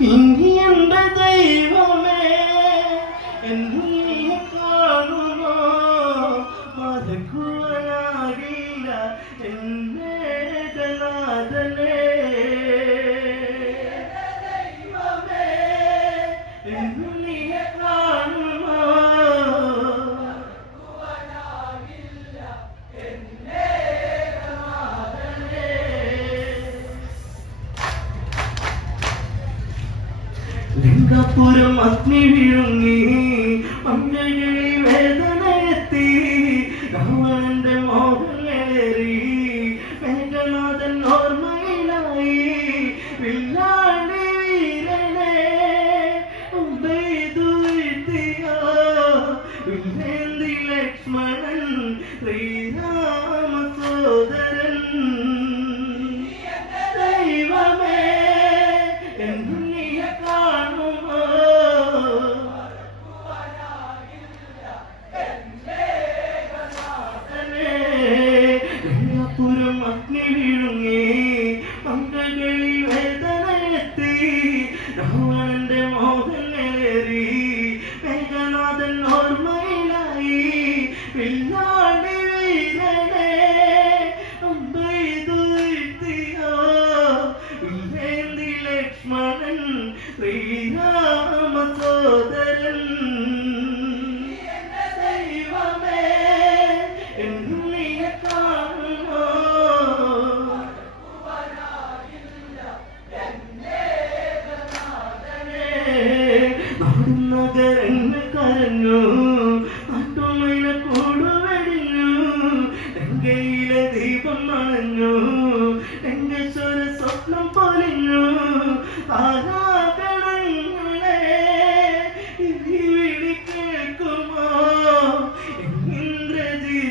ഇനി എന്റെ ദൈവമേ എന്നെ കാണുമോ? മരക്കൂ പുരം അഗ്നി വീഴുങ്ങി അമ്മയുടെ വേദനയെത്തി രാവണന്റെ മോഹനേറി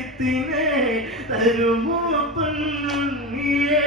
സ്നേഹത്തിനെ തരുമോ പൊന്നുണ്ണിയേ?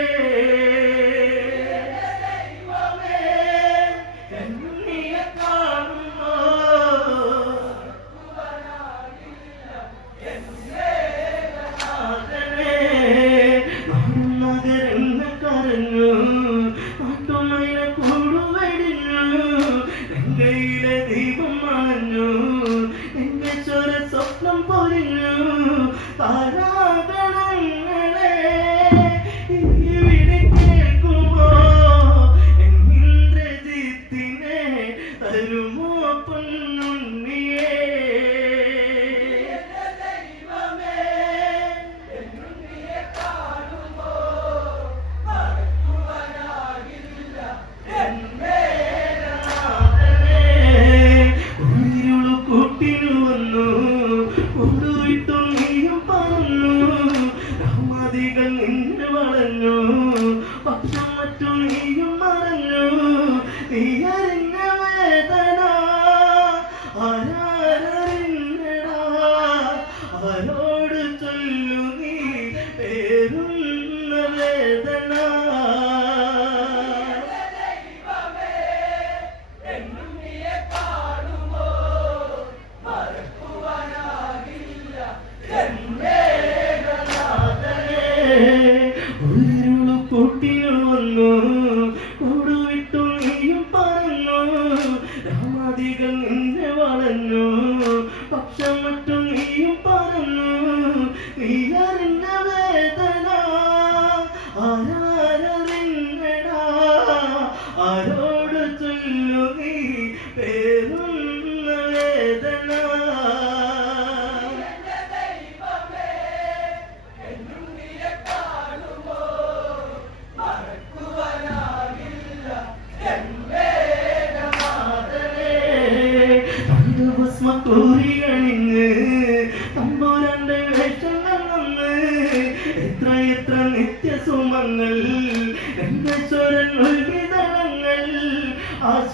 കുട്ടികൾ ഭസ്മക്കൂറികളിങ്ങ് തമ്പോരണ്ട് വേഷങ്ങളെന്ന് എത്ര എത്ര നിത്യസുമങ്ങൾ എന്റെ സ്വരങ്ങൾ വിതരങ്ങൾ ആശ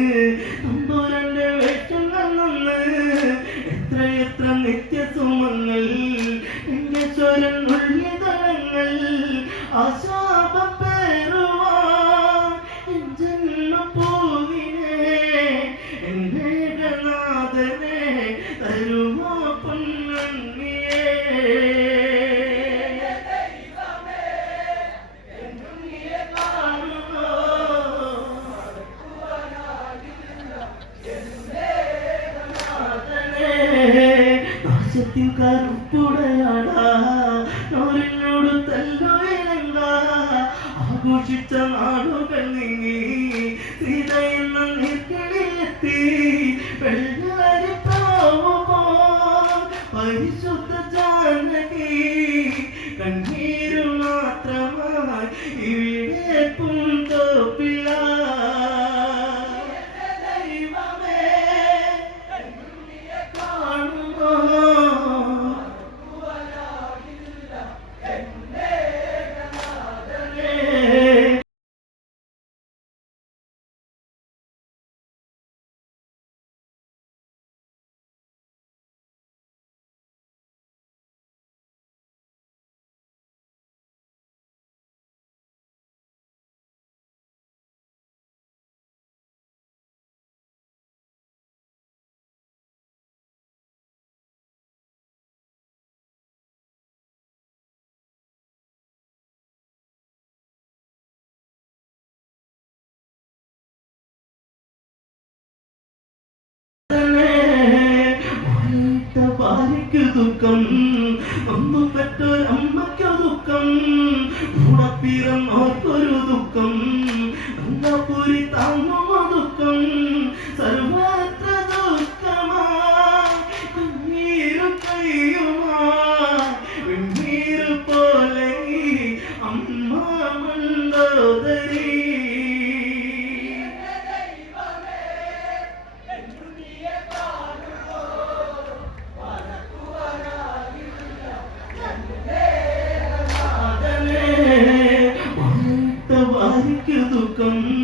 അമ്മയ്ക്ക് ദുഃഖം ഒന്ന് പെട്ടൊരു അമ്മയ്ക്ക് ദുഃഖം കൂടപ്പീറം അവർക്കൊരു ദുഃഖം അങ്കപ്പൂരി താങ്ങുമ ദുഃഖം സർവ hukum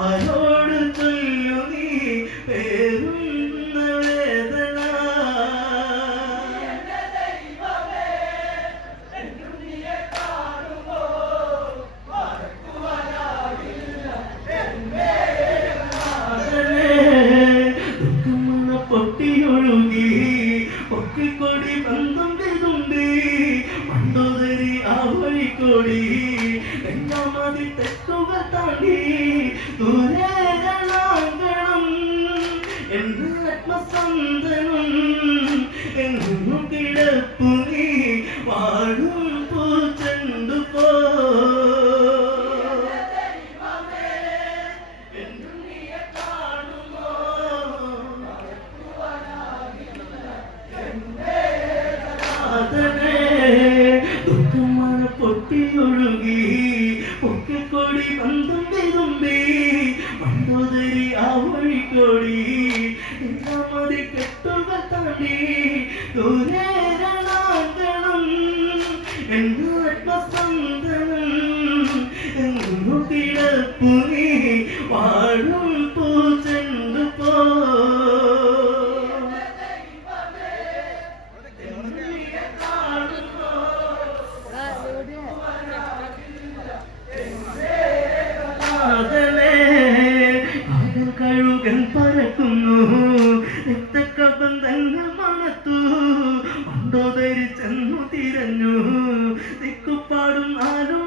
ആരോട് ചൊല്ലു നീ പേരു ദുരകണം എന്റെ ആത്മസന്തനം മുതിരി കൊടി നമ്മുടെ കെട്ടുകൾ താണ്ടി ദൂരെ കിടക്കുന്നു നിത്യക്കപ്പം തന്നെ മണത്തു. ഉണ്ടോ ധരിച്ചെന്നു തിരഞ്ഞു. തിക്കുപ്പാടും ആരും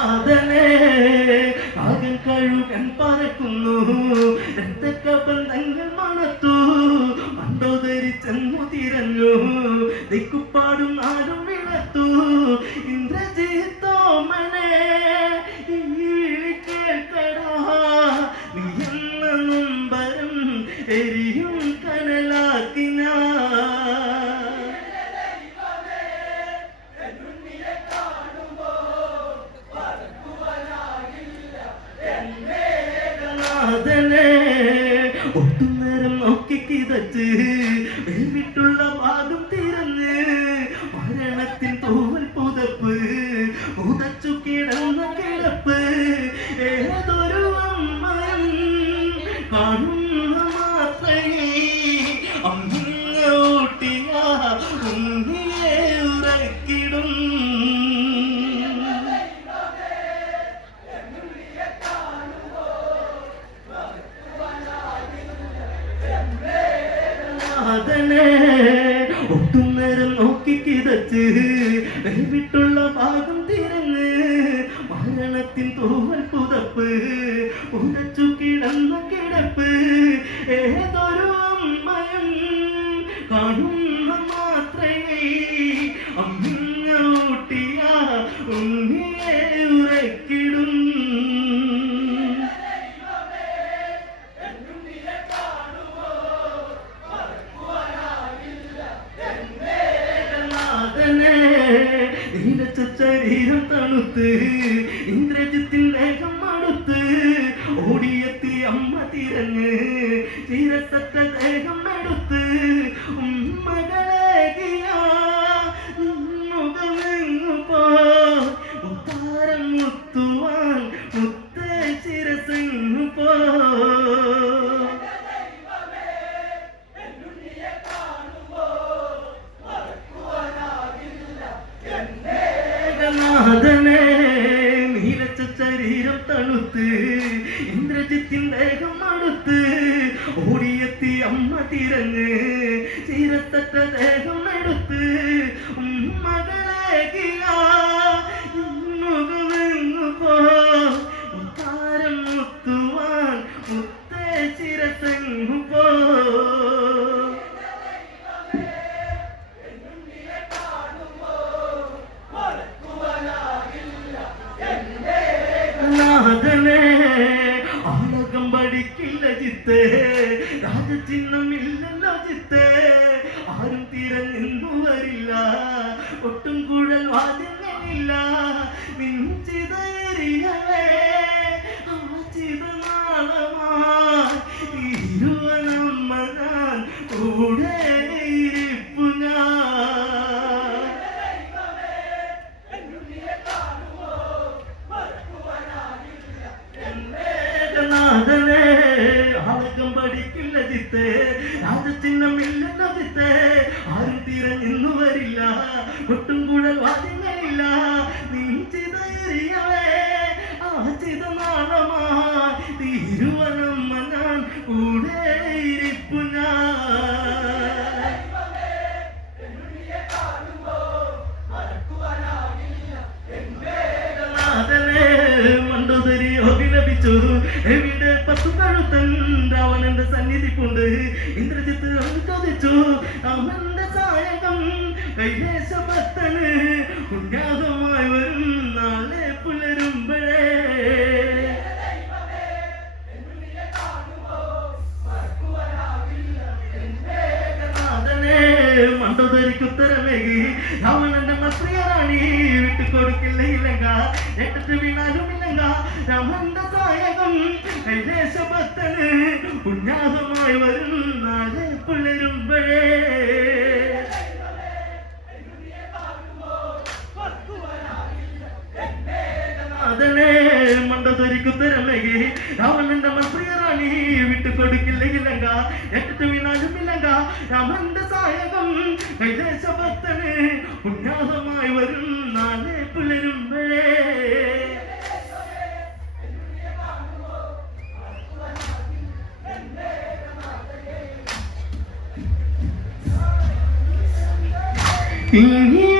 നാഥനെ ആകൻ കഴുകൻ പറക്കുന്നു രക്തക്കപ്പൽ തങ്ങൾ മണത്തു മണ്ടോദരി ചെന്നു തിരഞ്ഞു ദിക്കുപ്പാടും നാടും വിളർത്തു ഇന്ദ്രജിത്തോമനെ കാതലെ ഒട്ടുനേരം നോക്കി കിതച്ച് വിട്ടുള്ള ഭാഗം മദനെ ഒട്ടും നേരം നോക്കി കിതച്ച് വിട്ടുള്ള ഭാഗം തിരഞ്ഞ് മരണത്തിൻ തൂവൽ പുതപ്പ് ഉരച്ചു കിടന്ന കിടപ്പ്. ശരീരം തണുത്ത് ഇന്ദ്രജിത്തിൽ ലേഖം മടുത്ത് ഓടിയെത്തി അമ്മ തീരൻ കാത്തിരങ്ങ് ചീരത്തട്ട അഭിലപിച്ചു എവിടെ പത്തു കഴുത്തൻ രാവണന്റെ സന്നിധി കൊണ്ട് ഇന്ദ്രജിത്ത് അവൻ ചോദിച്ചു അവന്റെ സായകം കൈലേശഭക്തന് ഉന്യാസമായി വരും പുലരുമ്പഴേ. മണ്ടോദരിക്ക് ഉത്തരമേകി. രാവണന്റെ മസ്ത്രിയറാണി എട്ടിട്ട് വീണാലും ഇല്ലങ്ക രാമന്റെ സായകം കൈലേശഭക്തന് ഉന്യാസമായി വരും നാളെ പുലരുമ്പഴേ അതനെ മണ്ടതൊരിക്കുത്തരമേകി രാവണന്റെ മസ്ത്രിയറാണി വിട്ടുകൊടുക്കില്ല ഇല്ലങ്ക എട്ടിട്ട് വീണാലും ഇല്ലങ്ക രാമന്റെ സായകം കൈലേശഭക്തന് ഉന്യാസമായി വരും നാളെ പുലരുമ്പഴേ ഇനിയും